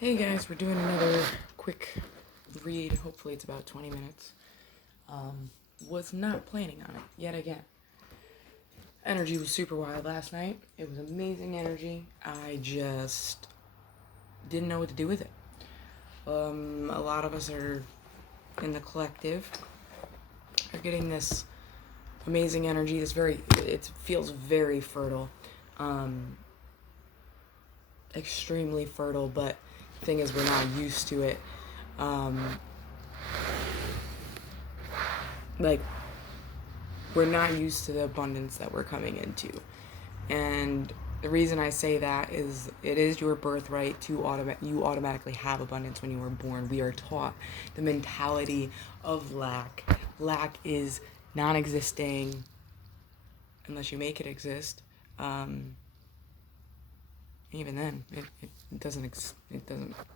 Hey guys, we're doing another quick read. Hopefully it's about 20 minutes. Was not planning on it yet again. Energy was super wild last night. It was amazing energy. I just didn't know what to do with it. A lot of us are in the collective are getting this amazing energy. It feels very fertile. Extremely fertile, but the thing is we're not used to it. We're not used to the abundance that we're coming into. And the reason I say that is it is your birthright you automatically have abundance when you were born. We are taught the mentality of lack. Lack is non-existing unless you make it exist. Even then, it doesn't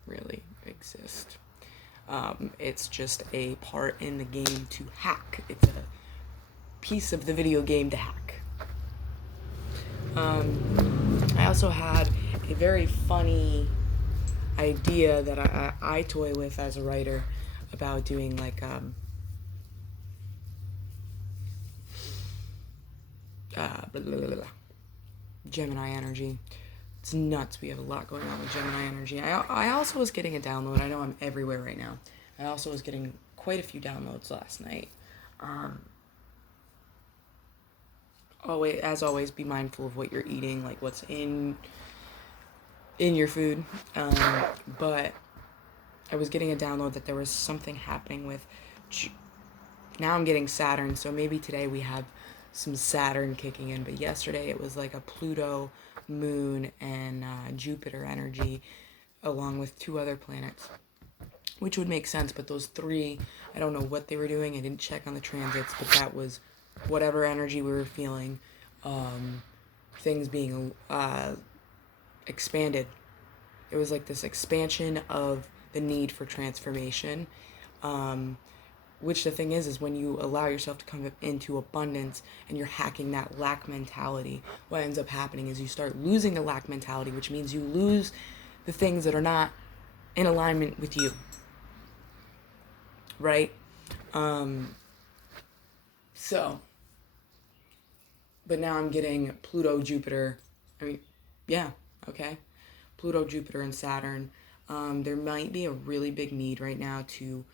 really exist. It's just a part in the game to hack. It's a piece of the video game to hack. I also had a very funny idea that I toy with as a writer about doing like Gemini energy. It's nuts. We have a lot going on with Gemini energy. I also was getting a download. I know I'm everywhere right now. I also was getting quite a few downloads last night. As always, be mindful of what you're eating, like what's in your food. But I was getting a download that there was something happening with. Now I'm getting Saturn, so maybe today we have some Saturn kicking in. But yesterday it was like a Pluto, Moon, and Jupiter energy, along with 2 other planets, which would make sense. But those 3, I don't know what they were doing. I didn't check on the transits, but that was whatever energy we were feeling. Things being expanded. It was like this expansion of the need for transformation. Which the thing is when you allow yourself to come into abundance and you're hacking that lack mentality, what ends up happening is you start losing the lack mentality, which means you lose the things that are not in alignment with you. Right? But now I'm getting Pluto, Jupiter. Pluto, Jupiter, and Saturn. There might be a really big need right now to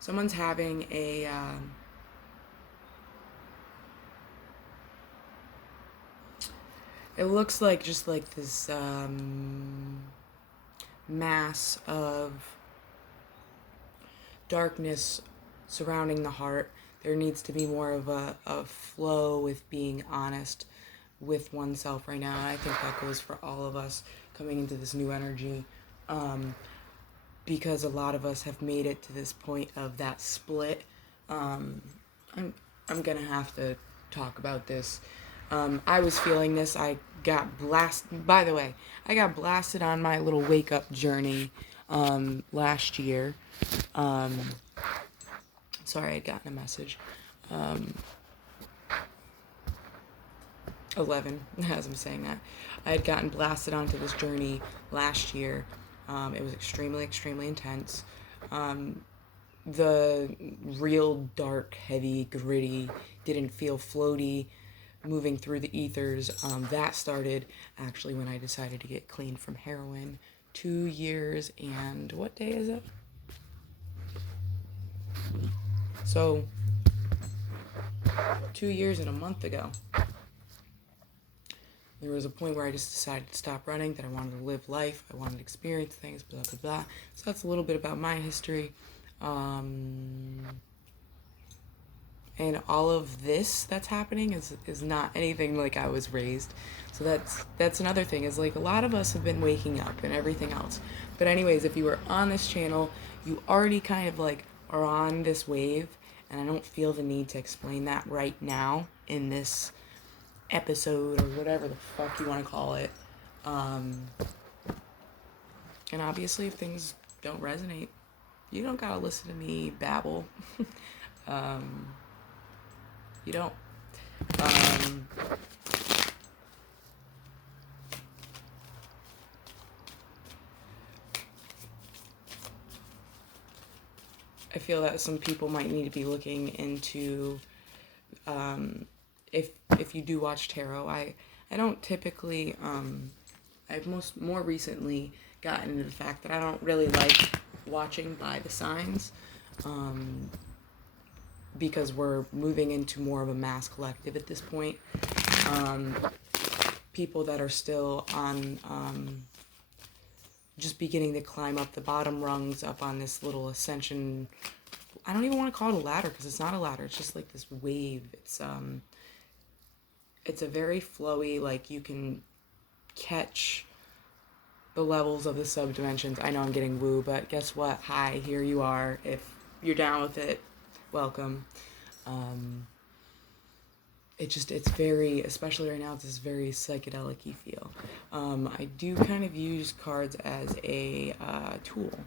someone's having a it looks like just like this mass of darkness surrounding the heart. There needs to be more of a flow with being honest with oneself right now. And I think that goes for all of us coming into this new energy. Because a lot of us have made it to this point of that split. I'm gonna have to talk about this. I was feeling this. I got blasted. By the way, I got blasted on my little wake up journey last year. Sorry, I'd gotten a message. 11, as I'm saying that. I had gotten blasted onto this journey last year. It was extremely, extremely intense. The real dark, heavy, gritty, didn't feel floaty, moving through the ethers. That started actually when I decided to get clean from heroin 2 years and what day is it? So 2 years and a month ago. There was a point where I just decided to stop running, that I wanted to live life, I wanted to experience things, blah, blah, blah. So that's a little bit about my history. And all of this that's happening is not anything like I was raised. So that's another thing, is like a lot of us have been waking up and everything else. But anyways, if you were on this channel, you already kind of like are on this wave, and I don't feel the need to explain that right now in this episode or whatever the fuck you want to call it. And obviously if things don't resonate, you don't gotta listen to me babble. You don't. I feel that some people might need to be looking into, if you do watch tarot. I don't typically, I've more recently gotten into the fact that I don't really like watching by the signs, because we're moving into more of a mass collective at this point. People that are still on, just beginning to climb up the bottom rungs up on this little ascension. I don't even want to call it a ladder, because it's not a ladder. It's just like this wave. It's a very flowy, like you can catch the levels of the subdimensions. I know I'm getting woo, but guess what? Hi, here you are. If you're down with it, welcome. It's very, especially right now, it's this very psychedelic-y feel. I do kind of use cards as a tool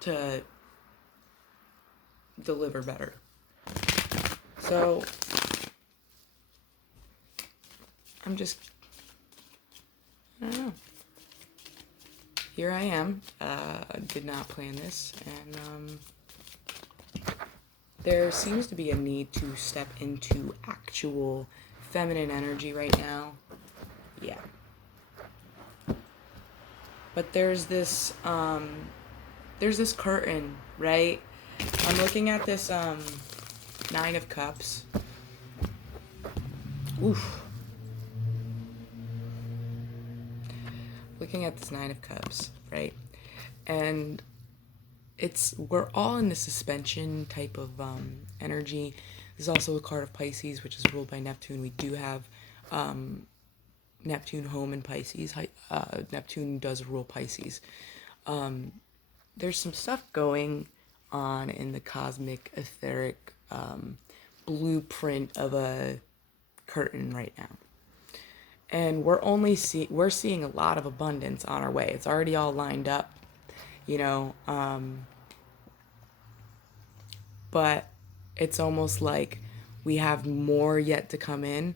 to deliver better. So I don't know. Here I am. Did not plan this, and there seems to be a need to step into actual feminine energy right now. Yeah. But there's this curtain, right? I'm looking at this Nine of Cups. Oof. Looking at this Nine of Cups, right? And we're all in the suspension type of energy. There's also a card of Pisces, which is ruled by Neptune. We do have Neptune home in Pisces. Neptune does rule Pisces. There's some stuff going on in the cosmic etheric blueprint of a curtain right now. And we're seeing a lot of abundance on our way. It's already all lined up, but it's almost like we have more yet to come in.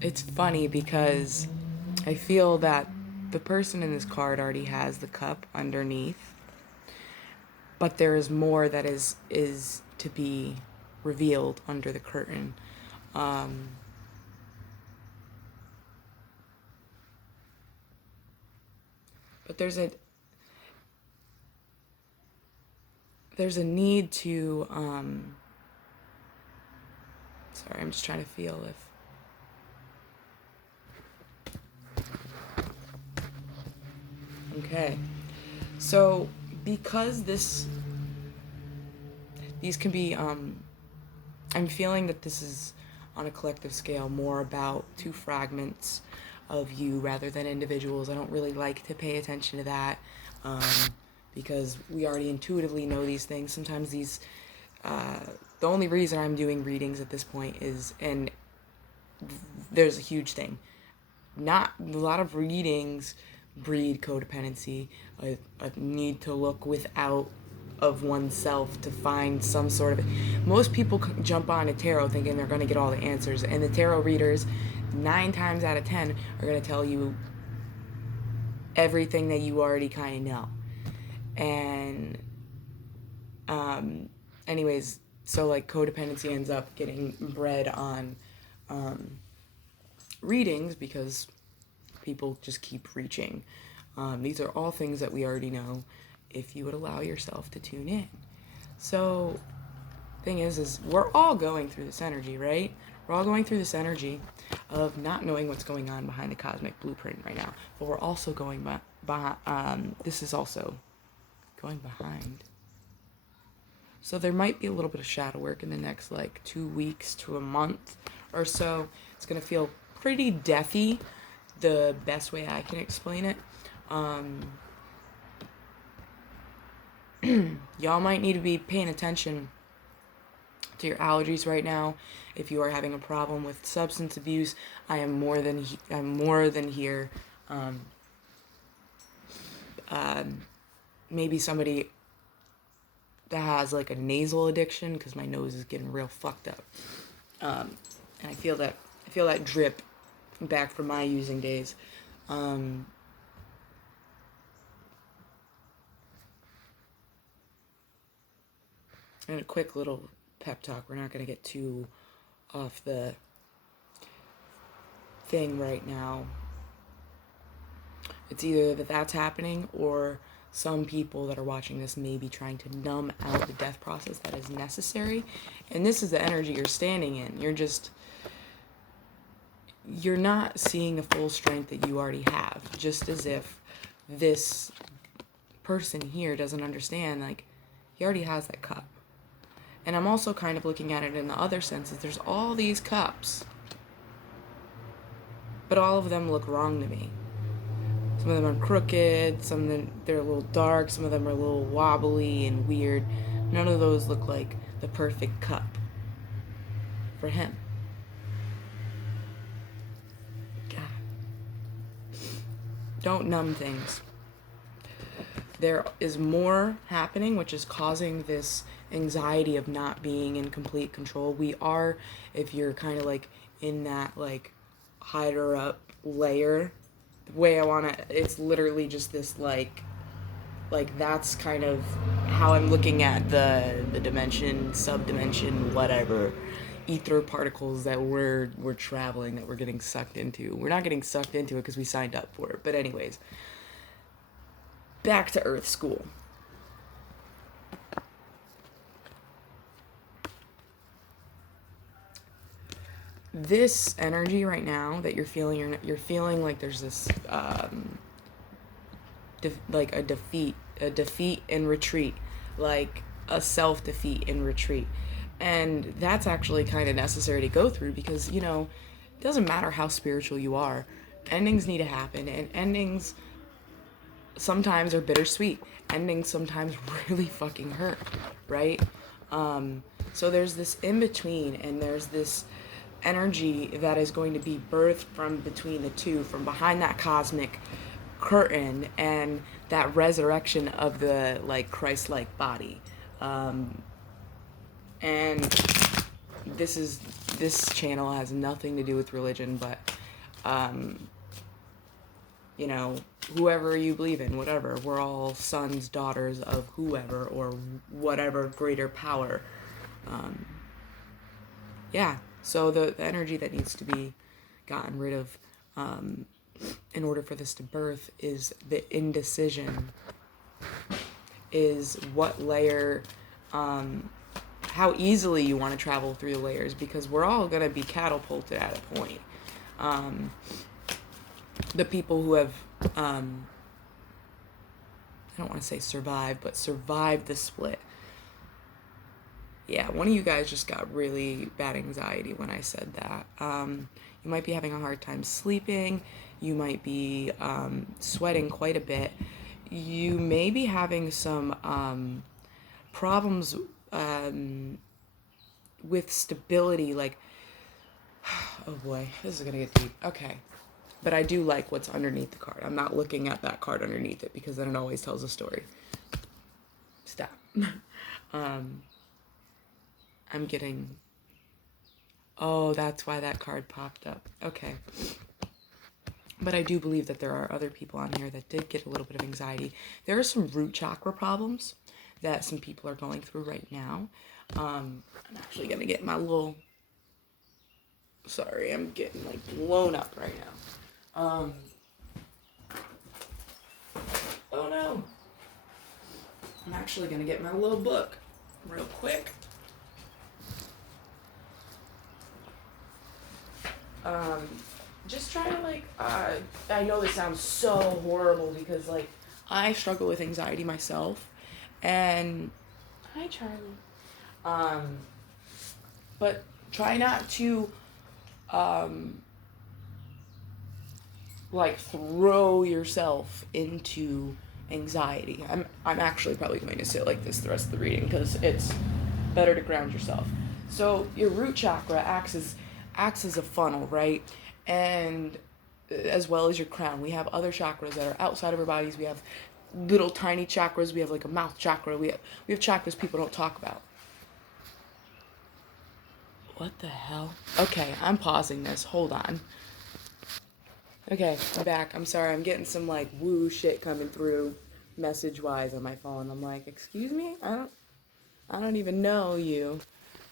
It's funny because I feel that the person in this card already has the cup underneath, but there is more that is to be revealed under the curtain. But there's a need to, sorry, I'm just trying to feel okay. So because these can be, I'm feeling that this is on a collective scale more about two fragments of you rather than individuals. I don't really like to pay attention to that, because we already intuitively know these things. Sometimes the only reason I'm doing readings at this point is, and there's a huge thing, not a lot of readings breed codependency, a need to look without of oneself to find some sort of. Most people jump on a tarot thinking they're going to get all the answers, and the tarot readers 9 times out of 10 are going to tell you everything that you already kind of know. And anyways, so like codependency ends up getting bred on readings because people just keep reaching. These are all things that we already know if you would allow yourself to tune in. So thing is we're all going through this energy, right? We're all going through this energy of not knowing what's going on behind the cosmic blueprint right now. But we're also going behind, this is also going behind. So there might be a little bit of shadow work in the next 2 weeks to a month or so. It's going to feel pretty deathy, the best way I can explain it. Y'all might need to be paying attention to your allergies right now. If you are having a problem with substance abuse, I'm more than here. Maybe somebody that has like a nasal addiction because my nose is getting real fucked up. And I feel that drip back from my using days. And a quick little pep talk. We're not going to get too off the thing right now. It's either that that's happening, or some people that are watching this may be trying to numb out the death process that is necessary. And this is the energy you're standing in. You're not seeing the full strength that you already have. Just as if this person here doesn't understand, like, he already has that cup. And I'm also kind of looking at it in the other senses. There's all these cups, but all of them look wrong to me. Some of them are crooked, some of them, they're a little dark, some of them are a little wobbly and weird. None of those look like the perfect cup for him. God. Don't numb things. There is more happening, which is causing this anxiety of not being in complete control. We are, if you're kind of like in that like higher up layer, the way I want to, it's literally just this like that's kind of how I'm looking at the dimension, subdimension, whatever, ether particles that we're traveling, that we're getting sucked into. We're not getting sucked into it because we signed up for it. But anyways, back to Earth School. This energy right now that you're feeling like there's this like a defeat and retreat, like a self-defeat and retreat. And that's actually kind of necessary to go through because, you know, it doesn't matter how spiritual you are. Endings need to happen, and endings sometimes are bittersweet. Endings sometimes really fucking hurt, right? So there's this in between, and there's this energy that is going to be birthed from between the two, from behind that cosmic curtain, and that resurrection of the like Christ-like body. And this channel has nothing to do with religion, but you know, whoever you believe in, whatever, we're all sons, daughters of whoever or whatever greater power. Yeah, so the energy that needs to be gotten rid of in order for this to birth is the indecision, is what layer, how easily you want to travel through the layers, because we're all going to be catapulted at a point. The people who have, I don't want to say survived, but survived the split. Yeah, one of you guys just got really bad anxiety when I said that. You might be having a hard time sleeping. You might be sweating quite a bit. You may be having some problems with stability, like, oh boy, this is going to get deep. Okay. But I do like what's underneath the card. I'm not looking at that card underneath it because then it always tells a story. Stop. I'm getting... Oh, that's why that card popped up. Okay. But I do believe that there are other people on here that did get a little bit of anxiety. There are some root chakra problems that some people are going through right now. I'm actually going to get my little... Sorry, I'm getting like blown up right now. Oh no. I'm actually going to get my little book real quick. Just trying to like, I know this sounds so horrible because like, I struggle with anxiety myself, and hi Charlie. But try not to, like throw yourself into anxiety. I'm actually probably going to sit like this the rest of the reading because it's better to ground yourself. So your root chakra acts as a funnel, right? And as well as your crown. We have other chakras that are outside of our bodies. We have little tiny chakras. We have like a mouth chakra. We have chakras people don't talk about. What the hell? Okay, I'm pausing this. Hold on. Okay, I'm back. I'm sorry. I'm getting some like woo shit coming through message wise on my phone. I'm like, excuse me? I don't even know you.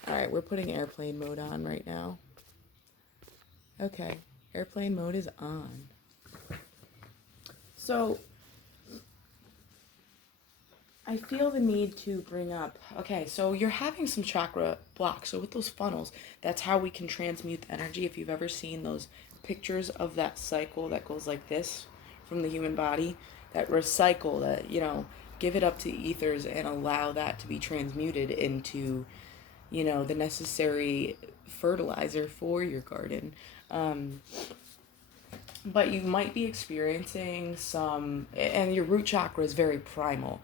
All right, we're putting airplane mode on right now. Okay, airplane mode is on. So, I feel the need to bring up, okay, so you're having some chakra blocks. So with those funnels, that's how we can transmute the energy. If you've ever seen those pictures of that cycle that goes like this from the human body, that recycle, that, give it up to ethers and allow that to be transmuted into, the necessary fertilizer for your garden. But you might be experiencing some, and your root chakra is very primal.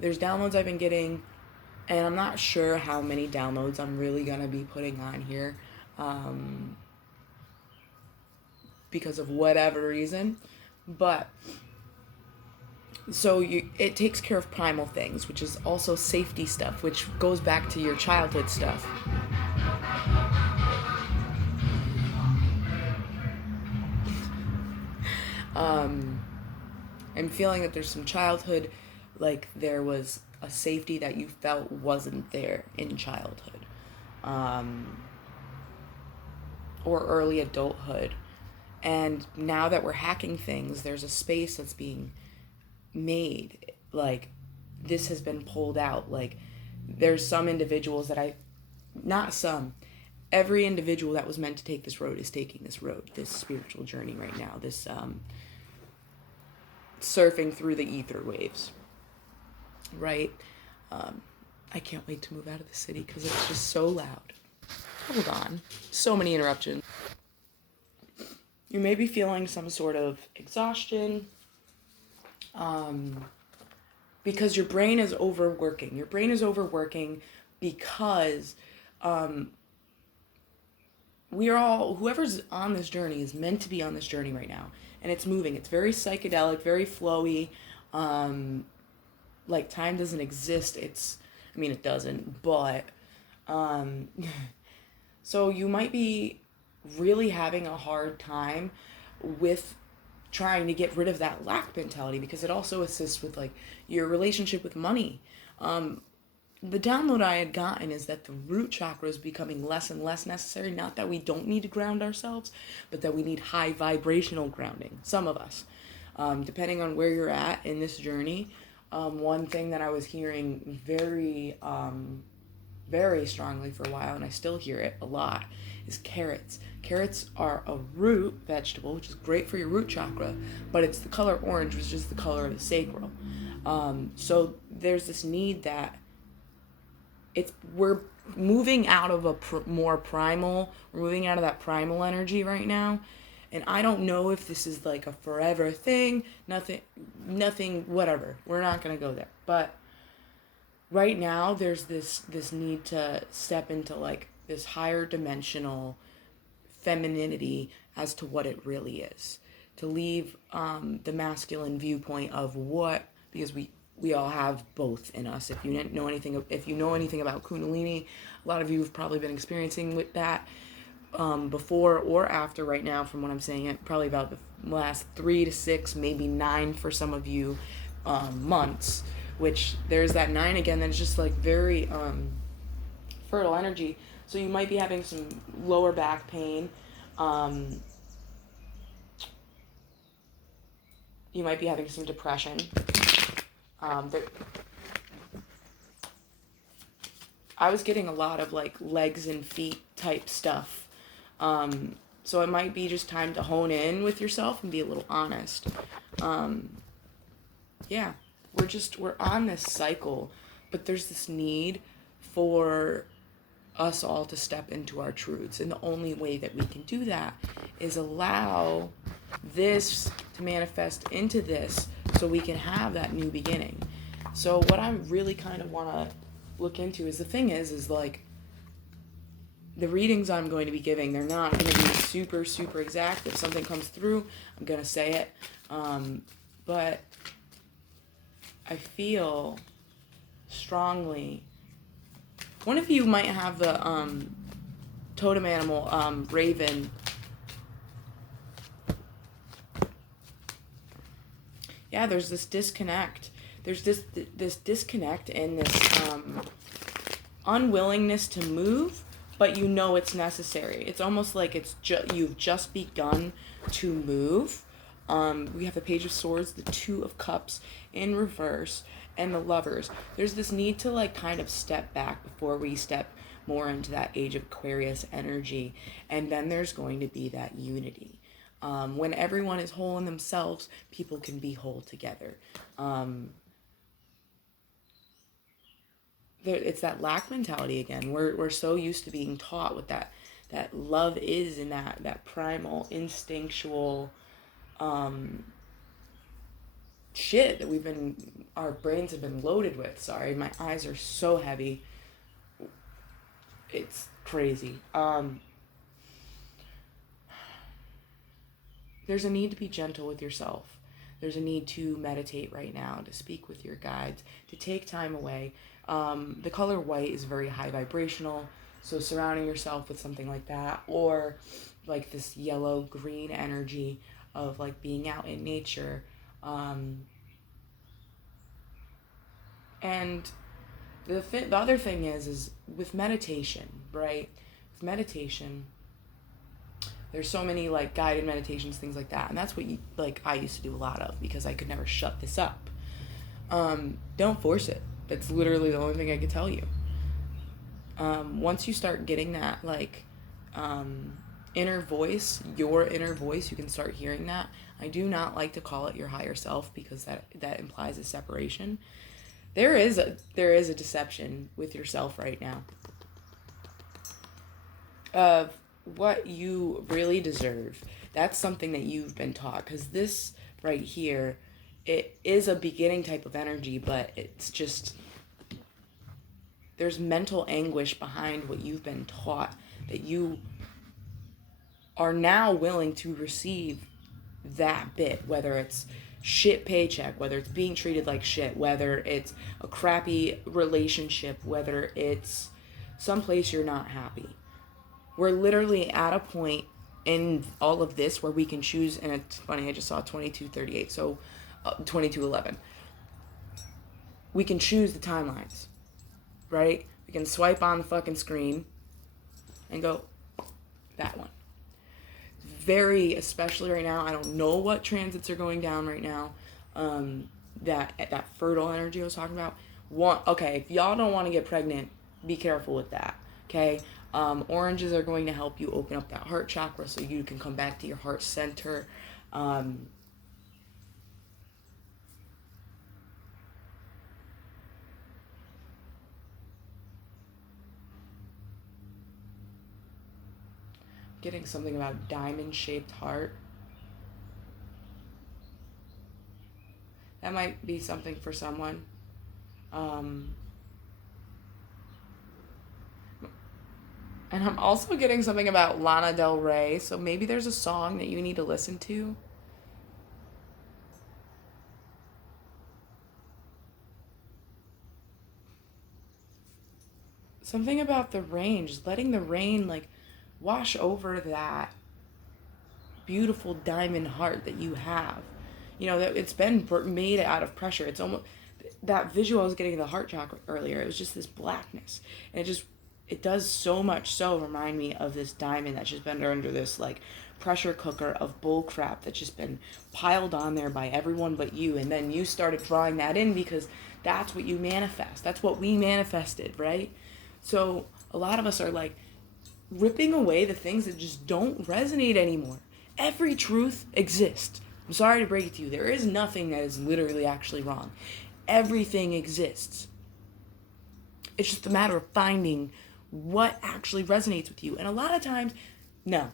There's downloads I've been getting, and I'm not sure how many downloads I'm really going to be putting on here because of whatever reason. But so it takes care of primal things, which is also safety stuff, which goes back to your childhood stuff. I'm feeling that there's some childhood, like there was a safety that you felt wasn't there in childhood, or early adulthood. And now that we're hacking things, there's a space that's being made. Like, this has been pulled out. Like, there's some individuals that not some, every individual that was meant to take this road is taking this road, this spiritual journey right now, this surfing through the ether waves, right? I can't wait to move out of the city because it's just so loud. Hold on. So many interruptions. You may be feeling some sort of exhaustion because your brain is overworking. Your brain is overworking because whoever's on this journey is meant to be on this journey right now. And it's moving. It's very psychedelic, very flowy. Like time doesn't exist. It doesn't, but so you might be really having a hard time with trying to get rid of that lack mentality because it also assists with like your relationship with money. The download I had gotten is that the root chakra is becoming less and less necessary. Not that we don't need to ground ourselves, but that we need high vibrational grounding. Some of us, depending on where you're at in this journey. One thing that I was hearing very, very strongly for a while, and I still hear it a lot, is carrots. Carrots are a root vegetable, which is great for your root chakra, but it's the color orange, which is the color of the sacral. So there's this need that we're moving out of more primal, we're moving out of that primal energy right now. And I don't know if this is like a forever thing, nothing, whatever. We're not going to go there. But right now there's this need to step into like this higher dimensional femininity as to what it really is. To leave the masculine viewpoint of because we all have both in us. If you know anything about Kundalini, a lot of you have probably been experiencing with that before or after right now, from what I'm saying, it probably about the last 3 to 6, maybe 9 for some of you months, which there's that 9 again, that's just like very fertile energy. So you might be having some lower back pain. You might be having some depression. I was getting a lot of like legs and feet type stuff. So it might be just time to hone in with yourself and be a little honest. Yeah, we're on this cycle, but there's this need for us all to step into our truths. And the only way that we can do that is allow this to manifest into this so we can have that new beginning. So what I really kind of want to look into is like the readings I'm going to be giving, they're not going to be super, super exact. If something comes through, I'm going to say it. But I feel strongly. One of you might have the totem animal raven. Yeah, there's this disconnect. There's this disconnect and this unwillingness to move, but you know it's necessary. It's almost like you've just begun to move. We have the Page of Swords, the Two of Cups in reverse, and the Lovers. There's this need to like kind of step back before we step more into that Age of Aquarius energy, and then there's going to be that unity. When everyone is whole in themselves, people can be whole together. It's that lack mentality again. We're so used to being taught what that love is, and that primal, instinctual shit that our brains have been loaded with. Sorry, my eyes are so heavy. It's crazy. There's a need to be gentle with yourself. There's a need to meditate right now, to speak with your guides, to take time away. The color white is very high vibrational, so surrounding yourself with something like that, or like this yellow-green energy of like being out in nature. And the other thing is with meditation, right? With meditation, there's so many like guided meditations, things like that, and that's what I used to do a lot of because I could never shut this up. Don't force it. That's literally the only thing I could tell you. Once you start getting that inner voice, your inner voice, you can start hearing that. I do not like to call it your higher self because that implies a separation. There is a deception with yourself right now of what you really deserve. That's something that you've been taught, because this right here, it is a beginning type of energy, but it's just, there's mental anguish behind what you've been taught, that you are now willing to receive that bit, whether it's shit paycheck, whether it's being treated like shit, whether it's a crappy relationship, whether it's someplace you're not happy. We're literally at a point in all of this where we can choose, and it's funny, I just saw 2238, so 2211. We can choose the timelines, right? We can swipe on the fucking screen and go, that one. Very, especially right now, I don't know what transits are going down right now. That fertile energy I was talking about. Okay, if y'all don't want to get pregnant, be careful with that, okay? Oranges are going to help you open up that heart chakra so you can come back to your heart center. Getting something about diamond-shaped heart. That might be something for someone. And I'm also getting something about Lana Del Rey, so maybe there's a song that you need to listen to. Something about the rain, just letting the rain like wash over that beautiful diamond heart that you have. You know, that it's been made out of pressure. It's almost, that visual I was getting in the heart chakra earlier, it was just this blackness. And it does so much so remind me of this diamond that's just been under this like pressure cooker of bull crap that's just been piled on there by everyone but you, and then you started drawing that in because that's what you manifest. That's what we manifested, right? So a lot of us are like ripping away the things that just don't resonate anymore. Every truth exists. I'm sorry to break it to you. There is nothing that is literally actually wrong. Everything exists. It's just a matter of finding what actually resonates with you. And a lot of times, no,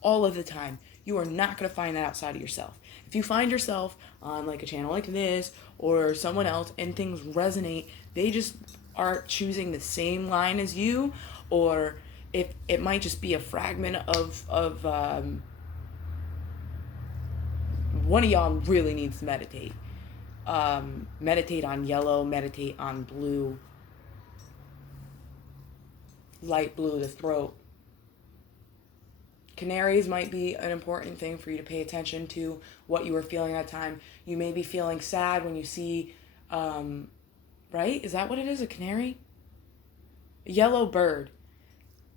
all of the time, you are not going to find that outside of yourself. If you find yourself on like a channel like this or someone else and things resonate, they just are choosing the same line as you, or if it might just be a fragment of one of y'all really needs to meditate. Meditate on yellow, meditate on blue, light blue, the throat. Canaries might be an important thing for you to pay attention to what you are feeling at that time. You may be feeling sad when you see, right? Is that what it is, a canary? A yellow bird.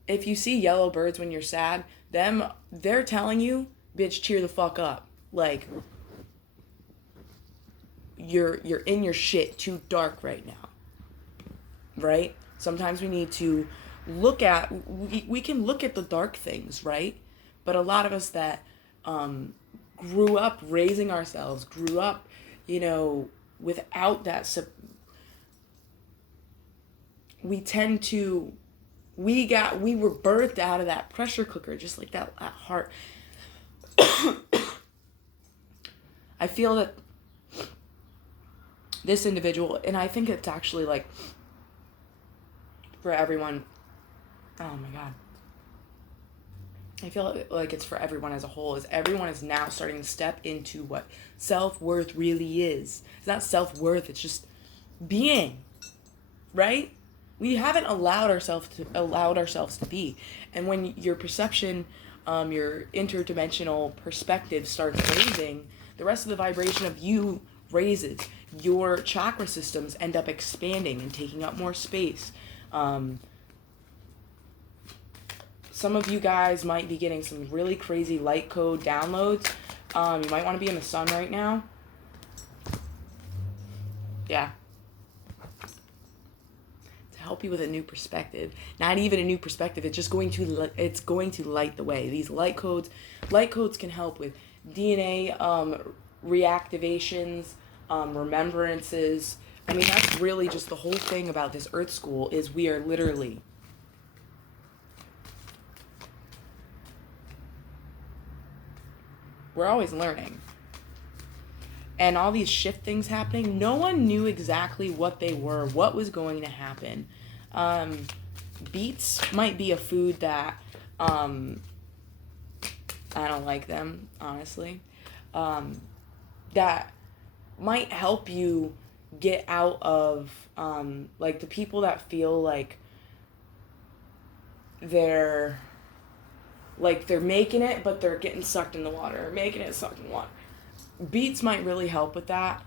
If you see yellow birds when you're sad, they're telling you, bitch, cheer the fuck up. Like, you're in your shit, too dark right now. Right? Sometimes we need to we can look at the dark things, right? But a lot of us that grew up raising ourselves, grew up, without that, we tend to, we were birthed out of that pressure cooker, just like that heart. I feel that this individual, and I think it's actually like for everyone, oh my God, I feel like it's for everyone as a whole, is everyone is now starting to step into what self-worth really is. It's not self-worth, it's just being, right? We haven't allowed ourselves to be. And when your perception, your interdimensional perspective starts raising, the rest of the vibration of you raises. Your chakra systems end up expanding and taking up more space. Some of you guys might be getting some really crazy light code downloads. You might want to be in the sun right now. Yeah. To help you with a new perspective. Not even a new perspective. It's just going to light the way. These light codes can help with DNA reactivations, remembrances. I mean, that's really just the whole thing about this Earth School is we are literally we're always learning. And all these shift things happening, no one knew exactly what they were, what was going to happen. Beets might be a food that I don't like them, honestly. That might help you get out of like the people that feel like they're making it, but they're getting sucked in the water, or making it sucked in the water. Beets might really help with that.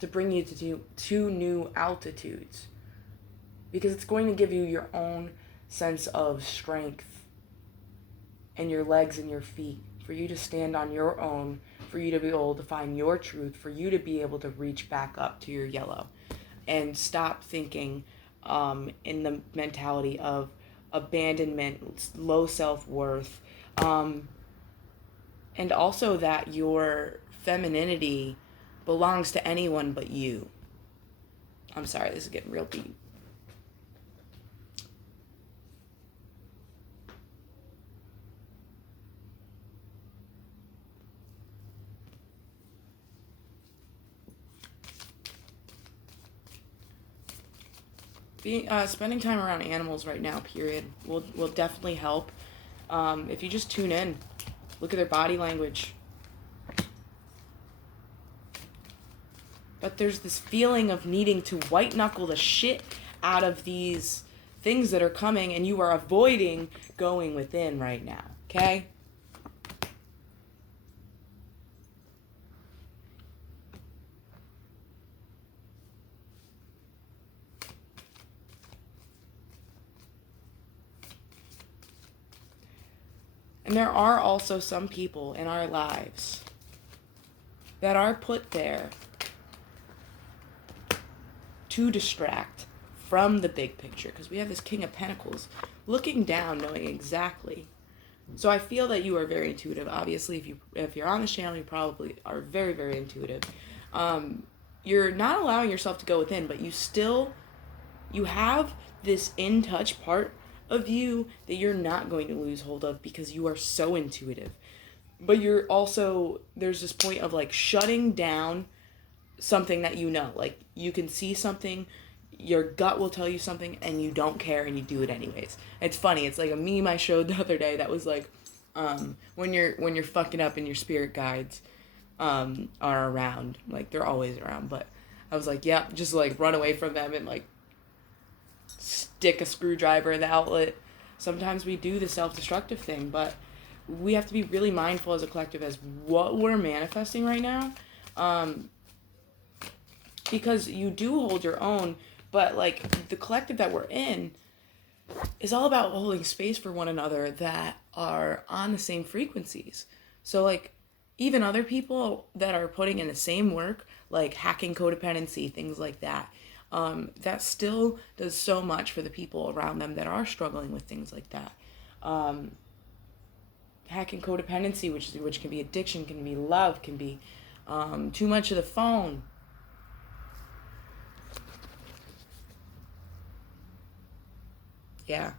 To bring you to two new altitudes. Because it's going to give you your own sense of strength in your legs and your feet. For you to stand on your own. For you to be able to find your truth. For you to be able to reach back up to your yellow. And stop thinking in the mentality of abandonment, low self-worth, and also that your femininity belongs to anyone but you. I'm sorry, this is getting real deep. Spending time around animals right now, period, will definitely help. If you just tune in, look at their body language. But there's this feeling of needing to white knuckle the shit out of these things that are coming, and you are avoiding going within right now, okay? And there are also some people in our lives that are put there to distract from the big picture. Because we have this King of Pentacles looking down, knowing exactly. So I feel that you are very intuitive. Obviously, if you're on this channel, you probably are very, very intuitive. You're not allowing yourself to go within, but you have this in-touch part of you that you're not going to lose hold of because you are so intuitive. But you're also, there's this point of like shutting down something that you know. Like you can see something, your gut will tell you something and you don't care and you do it anyways. It's funny. It's like a meme I showed the other day that was like, When you're fucking up and your spirit guides are around. Like, they're always around. But I was like, yeah, just like run away from them and like stick a screwdriver in the outlet. Sometimes we do the self-destructive thing, but we have to be really mindful as a collective as what we're manifesting right now. Because you do hold your own, but like the collective that we're in is all about holding space for one another that are on the same frequencies. So like even other people that are putting in the same work, like hacking codependency, things like that, that still does so much for the people around them that are struggling with things like that. Hacking codependency, which can be addiction, can be love, can be too much of the phone. Yeah.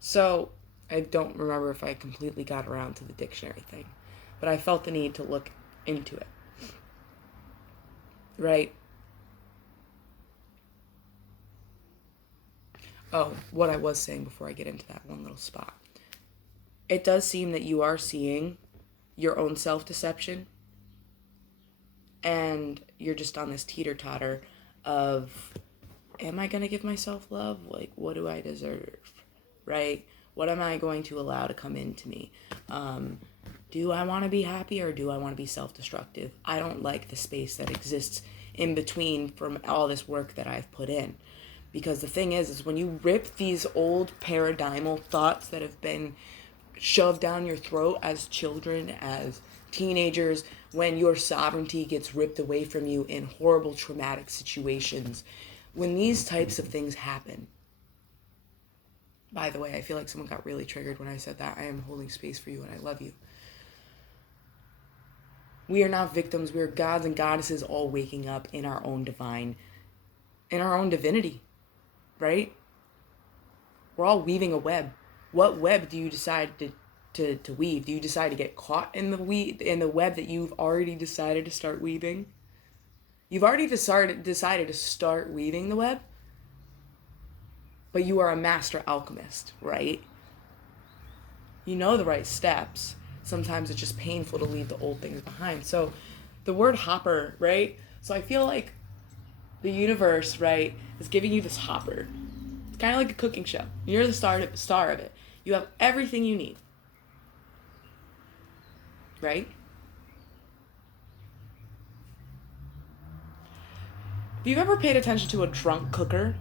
So I don't remember if I completely got around to the dictionary thing, but I felt the need to look into it. Right? Oh, what I was saying before I get into that one little spot. It does seem that you are seeing your own self-deception, and you're just on this teeter-totter of, am I going to give myself love? Like, what do I deserve? Right? What am I going to allow to come into me? Do I want to be happy or do I want to be self-destructive? I don't like the space that exists in between from all this work that I've put in. Because the thing is when you rip these old paradigmal thoughts that have been shoved down your throat as children, as teenagers, when your sovereignty gets ripped away from you in horrible traumatic situations, when these types of things happen. By the way, I feel like someone got really triggered when I said that. I am holding space for you and I love you. We are not victims. We are gods and goddesses all waking up in our own divinity, right? We're all weaving a web. What web do you decide to weave? Do you decide to get caught in the web that you've already decided to start weaving? You've already decided to start weaving the web, but you are a master alchemist, right? You know the right steps. Sometimes it's just painful to leave the old things behind. So the word hopper, right? So I feel like the universe, right, is giving you this hopper. It's kind of like a cooking show. You're the star of it. You have everything you need, right? Have you ever paid attention to a drunk cooker?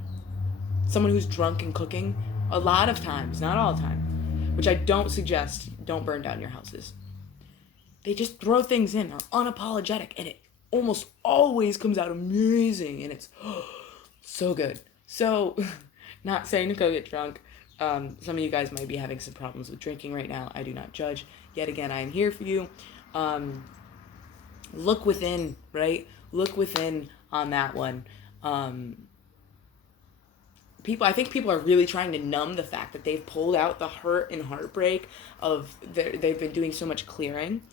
Someone who's drunk and cooking? A lot of times, not all the time, which I don't suggest, don't burn down your houses. They just throw things in. They're unapologetic, and it almost always comes out amazing, and it's so good. So, not saying to go get drunk. Some of you guys might be having some problems with drinking right now. I do not judge. Yet again, I am here for you. Look within, right? Look within on that one. I think people are really trying to numb the fact that they've pulled out the hurt and heartbreak of they've been doing so much clearing,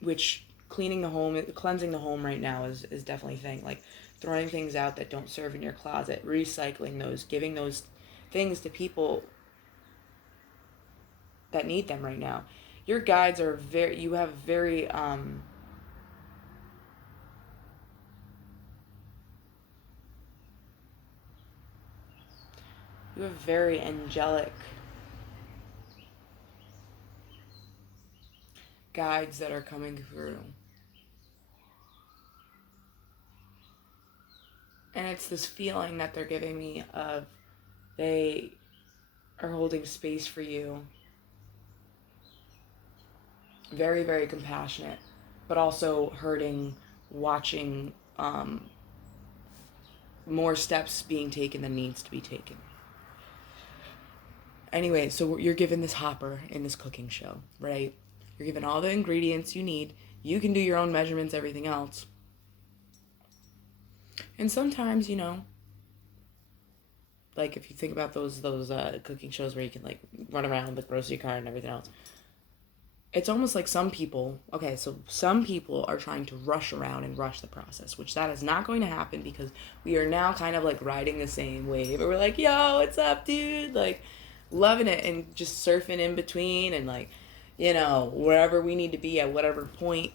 which cleansing the home right now is definitely a thing. Like throwing things out that don't serve in your closet, recycling those, giving those things to people that need them right now. Your guides are you have very, you have very angelic guides that are coming through. And it's this feeling that they're giving me of they are holding space for you. Very, very compassionate, but also hurting, watching more steps being taken than needs to be taken. Anyway, so you're given this hopper in this cooking show, right? You're given all the ingredients you need. You can do your own measurements, everything else. And sometimes, like if you think about those cooking shows where you can like run around the grocery cart and everything else, it's almost like some people are trying to rush around and rush the process, which that is not going to happen because we are now kind of like riding the same wave. We're like, yo, what's up, dude? Like, loving it and just surfing in between and like, you know, wherever we need to be at whatever point,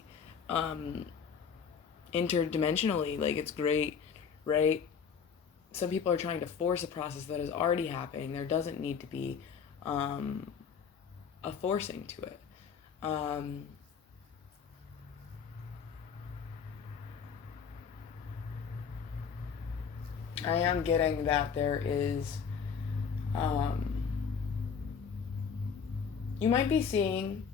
interdimensionally. Like, it's great, right? Some people are trying to force a process that is already happening. There doesn't need to be a forcing to it. I am getting that there is, you might be seeing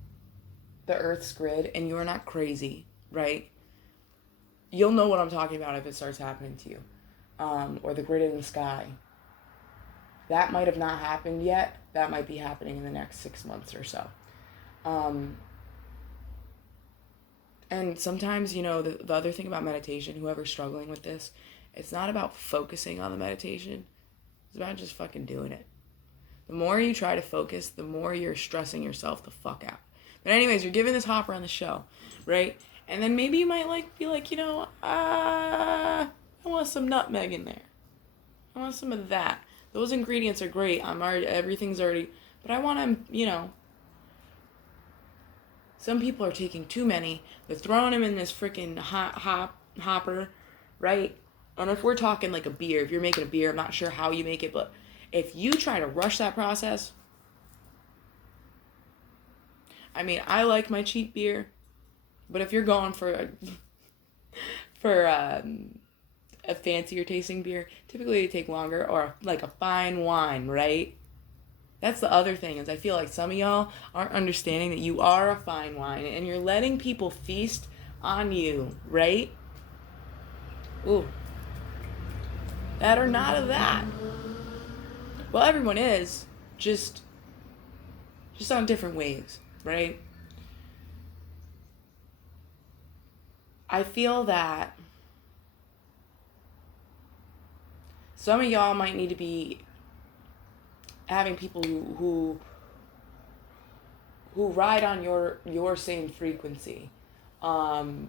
the Earth's grid and you're not crazy, right? You'll know what I'm talking about if it starts happening to you. Or the grid in the sky. That might have not happened yet. That might be happening in the next 6 months or so. And sometimes, you know, the other thing about meditation, whoever's struggling with this, it's not about focusing on the meditation. It's about just fucking doing it. The more you try to focus, the more you're stressing yourself the fuck out. But anyways, you're giving this hopper on the show, right? And then maybe you might like be like, you know, I want some nutmeg in there. I want some of that. Those ingredients are great. Everything's already, but I want to, you know. Some people are taking too many. They're throwing them in this freaking hopper, right? And if we're talking like a beer, if you're making a beer, I'm not sure how you make it, but if you try to rush that process, I mean, I like my cheap beer, but if you're going for a fancier tasting beer, typically they take longer, or like a fine wine, right? That's the other thing, is I feel like some of y'all aren't understanding that you are a fine wine and you're letting people feast on you, right? Ooh. That are not of that. Well, everyone is, just on different waves, right? I feel that some of y'all might need to be having people who ride on your same frequency, to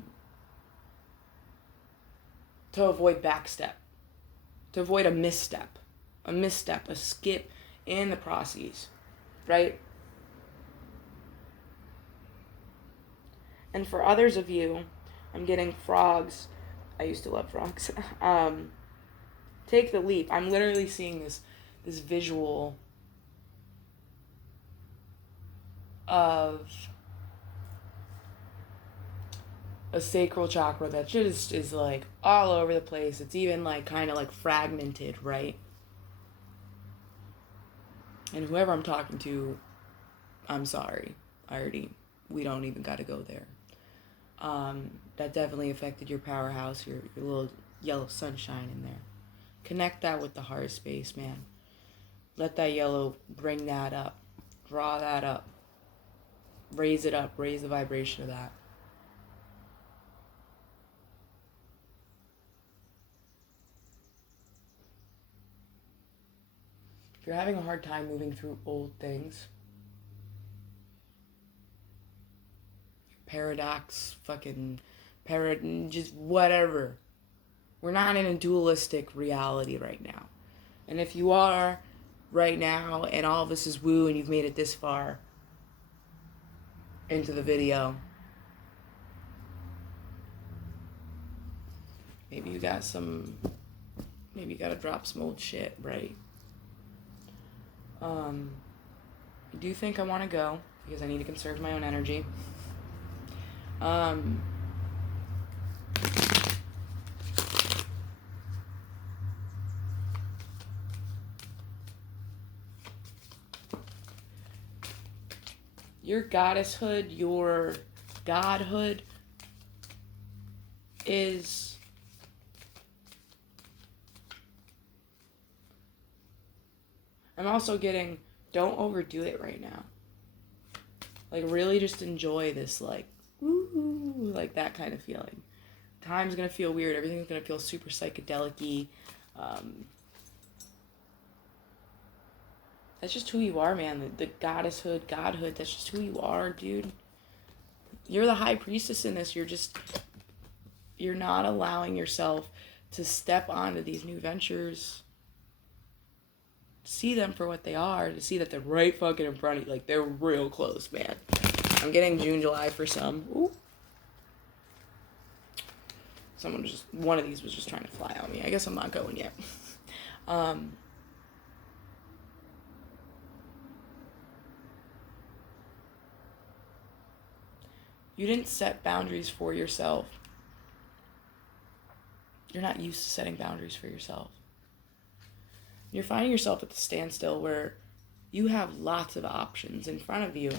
avoid backstep, to avoid a misstep, a skip in the process, right? And for others of you, I'm getting frogs. I used to love frogs. Take the leap. I'm literally seeing this visual of a sacral chakra that just is like all over the place. It's even like kind of like fragmented, right? And whoever I'm talking to, I'm sorry. We don't even got to go there. That definitely affected your powerhouse, your little yellow sunshine in there. Connect that with the heart space, man. Let that yellow bring that up. Draw that up. Raise it up. Raise the vibration of that. If you're having a hard time moving through old things, paradox, just whatever. We're not in a dualistic reality right now. And if you are right now and all of this is woo and you've made it this far into the video, maybe you got to drop some old shit, right? I do think I want to go because I need to conserve my own energy. Your goddesshood, your godhood is I'm also getting, don't overdo it right now. Like, really just enjoy this, like, woo, like that kind of feeling. Time's gonna feel weird. Everything's gonna feel super psychedelic-y. That's just who you are, man. The goddesshood, godhood, that's just who you are, dude. You're the high priestess in this. You're not allowing yourself to step onto these new ventures see them for what they are, to see that they're right fucking in front of you. Like, they're real close, man. I'm getting June, July for some. Ooh. One of these was just trying to fly on me. I guess I'm not going yet. You didn't set boundaries for yourself. You're not used to setting boundaries for yourself. You're finding yourself at the standstill where you have lots of options in front of you,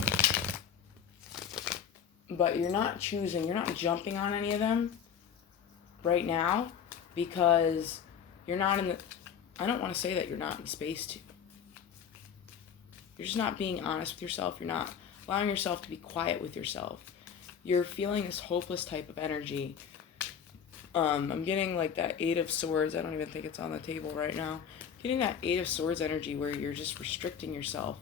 but you're not jumping on any of them right now because you're not in the, I don't want to say that you're not in space to. You're just not being honest with yourself. You're not allowing yourself to be quiet with yourself. You're feeling this hopeless type of energy. I'm getting like that 8 of Swords. I don't even think it's on the table right now. Getting that 8 of Swords energy where you're just restricting yourself.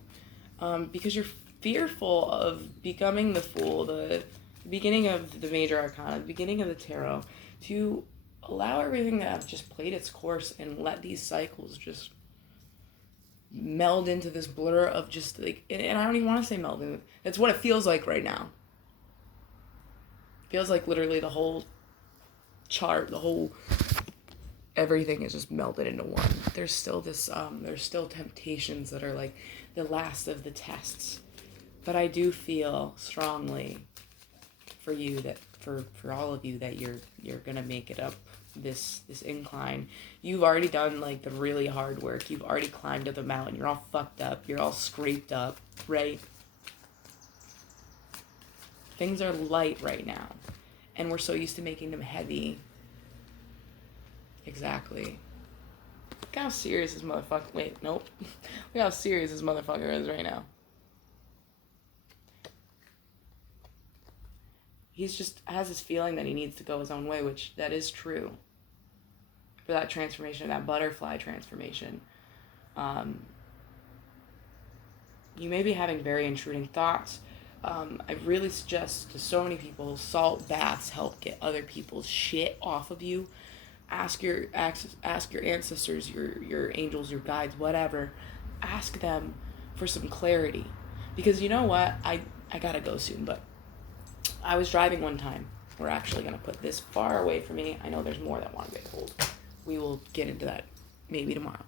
Because you're fearful of becoming the Fool, the beginning of the Major Arcana, the beginning of the Tarot, to allow everything to have just played its course and let these cycles just meld into this blur of just like, and I don't even want to say meld in. That's what it feels like right now. It feels like literally the whole chart, everything is just melted into one. There's still there's still temptations that are like the last of the tests. But I do feel strongly for you that for all of you that you're gonna make it up this incline. You've already done like the really hard work. You've already climbed up the mountain. You're all fucked up. You're all scraped up, right? Things are light right now. And we're so used to making them heavy. Exactly. Look how serious this motherfucker... Wait, nope. Look how serious this motherfucker is right now. He's just has this feeling that he needs to go his own way, which that is true. For that transformation, that butterfly transformation. You may be having very intruding thoughts. I really suggest to so many people, salt baths help get other people's shit off of you. Ask your ancestors, your angels, your guides, whatever. Ask them for some clarity. Because you know what? I gotta go soon, but I was driving one time. We're actually gonna put this far away from me. I know there's more that want to get told. We will get into that maybe tomorrow.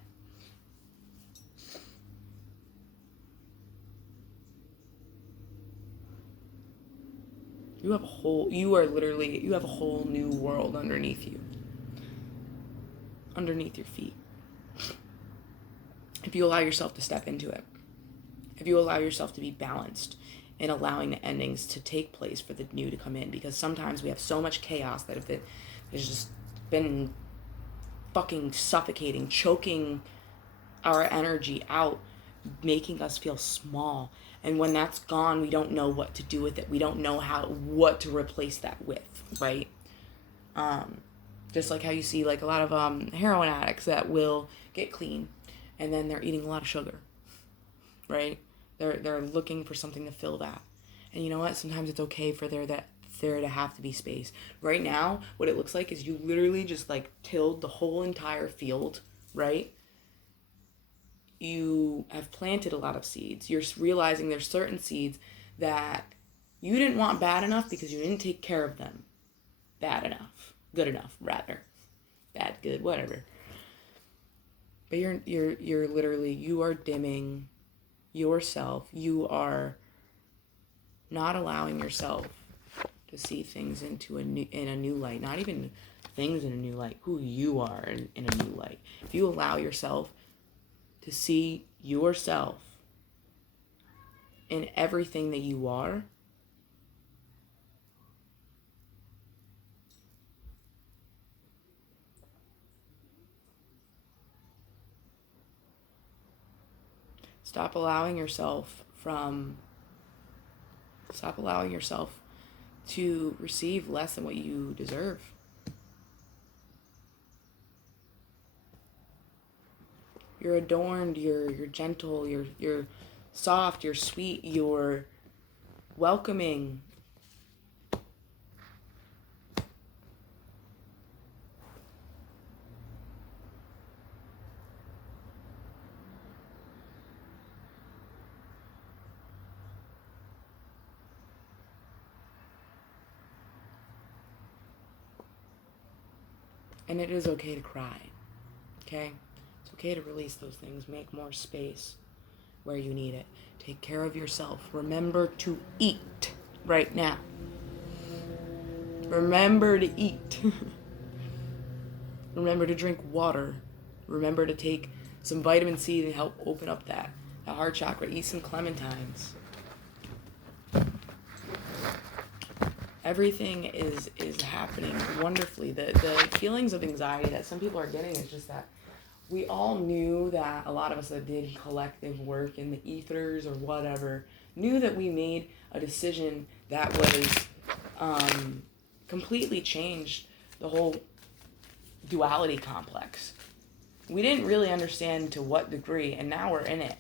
You have a whole new world underneath you. Underneath your feet. If you allow yourself to step into it. If you allow yourself to be balanced in allowing the endings to take place for the new to come in. Because sometimes we have so much chaos that if it's just been fucking suffocating, choking our energy out, making us feel small. And when that's gone, we don't know what to do with it. We don't know what to replace that with, right? Just like how you see like a lot of heroin addicts that will get clean and then they're eating a lot of sugar, right? They're looking for something to fill that. And you know what? Sometimes it's okay for there to have to be space. Right now, what it looks like is you literally just like tilled the whole entire field, right? You have planted a lot of seeds. You're realizing there's certain seeds that you didn't want bad enough because you didn't take care of them. Bad enough. Good enough, rather. Bad, good, whatever. But you're literally, you are dimming yourself. You are not allowing yourself to see things in a new light. Not even things in a new light. Who you are in a new light. If you allow yourself to see yourself in everything that you are, stop allowing yourself to receive less than what you deserve. You're adorned, you're gentle, you're soft, you're sweet, you're welcoming. And it is okay to cry. Okay? It's okay to release those things. Make more space where you need it. Take care of yourself. Remember to eat right now. Remember to eat. Remember to drink water. Remember to take some vitamin C to help open up that heart chakra. Eat some clementines. Everything is happening wonderfully. The feelings of anxiety that some people are getting is just that we all knew that a lot of us that did collective work in the ethers or whatever knew that we made a decision that was completely changed the whole duality complex. We didn't really understand to what degree, and now we're in it.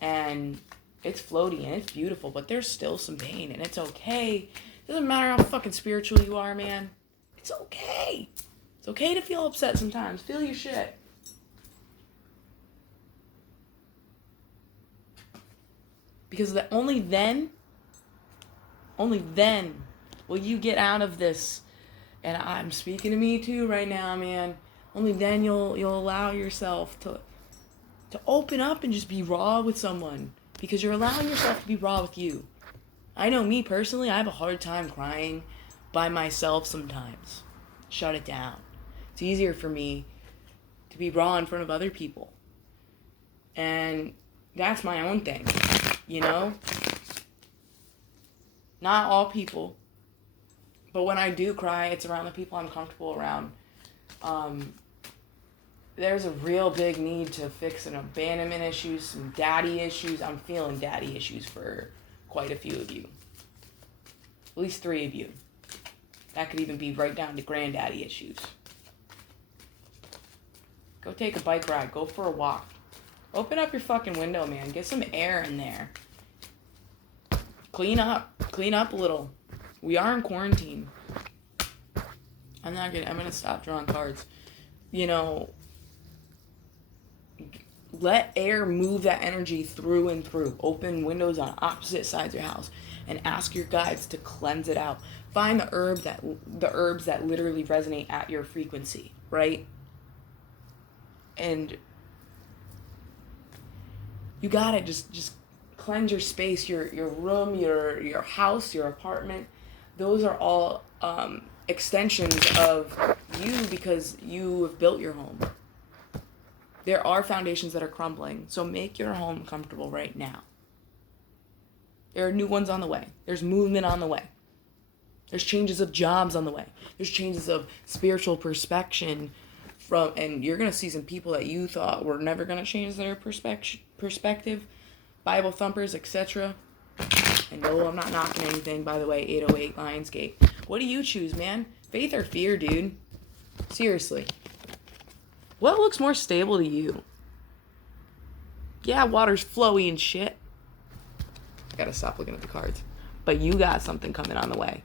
And it's floaty and it's beautiful, but there's still some pain, and it's okay. Doesn't matter how fucking spiritual you are, man. It's okay. It's okay to feel upset sometimes. Feel your shit. Because only then will you get out of this. And I'm speaking to me too right now, man. Only then you'll allow yourself to open up and just be raw with someone. Because you're allowing yourself to be raw with you. I know me personally, I have a hard time crying by myself sometimes. Shut it down. It's easier for me to be raw in front of other people. And that's my own thing, you know? Not all people. But when I do cry, it's around the people I'm comfortable around. There's a real big need to fix an abandonment issues, some daddy issues. I'm feeling daddy issues for quite a few of you. At least 3 of you. That could even be right down to granddaddy issues. Go take a bike ride. Go for a walk. Open up your fucking window, man. Get some air in there. Clean up. Clean up a little. We are in quarantine. I'm gonna stop drawing cards. You know, let air move that energy through and through. Open windows on opposite sides of your house and ask your guides to cleanse it out. Find the herbs that literally resonate at your frequency, right? And you got it. Just cleanse your space, your room, your house, your apartment. Those are all extensions of you because you have built your home. There are foundations that are crumbling, so make your home comfortable right now. There are new ones on the way. There's movement on the way. There's changes of jobs on the way. There's changes of spiritual perspective and you're going to see some people that you thought were never going to change their perspective, Bible thumpers, etc. And no, I'm not knocking anything, by the way, 808 Lionsgate. What do you choose, man? Faith or fear, dude? Seriously. What looks more stable to you? Yeah, water's flowy and shit. I gotta stop looking at the cards. But you got something coming on the way.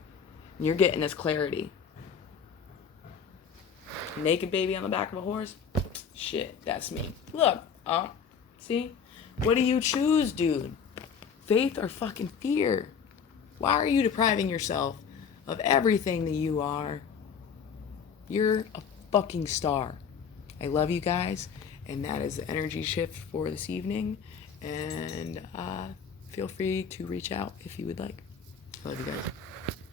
And you're getting this clarity. Naked baby on the back of a horse? Shit, that's me. Look, see? What do you choose, dude? Faith or fucking fear? Why are you depriving yourself of everything that you are? You're a fucking star. I love you guys, and that is the energy shift for this evening. And feel free to reach out if you would like. I love you guys.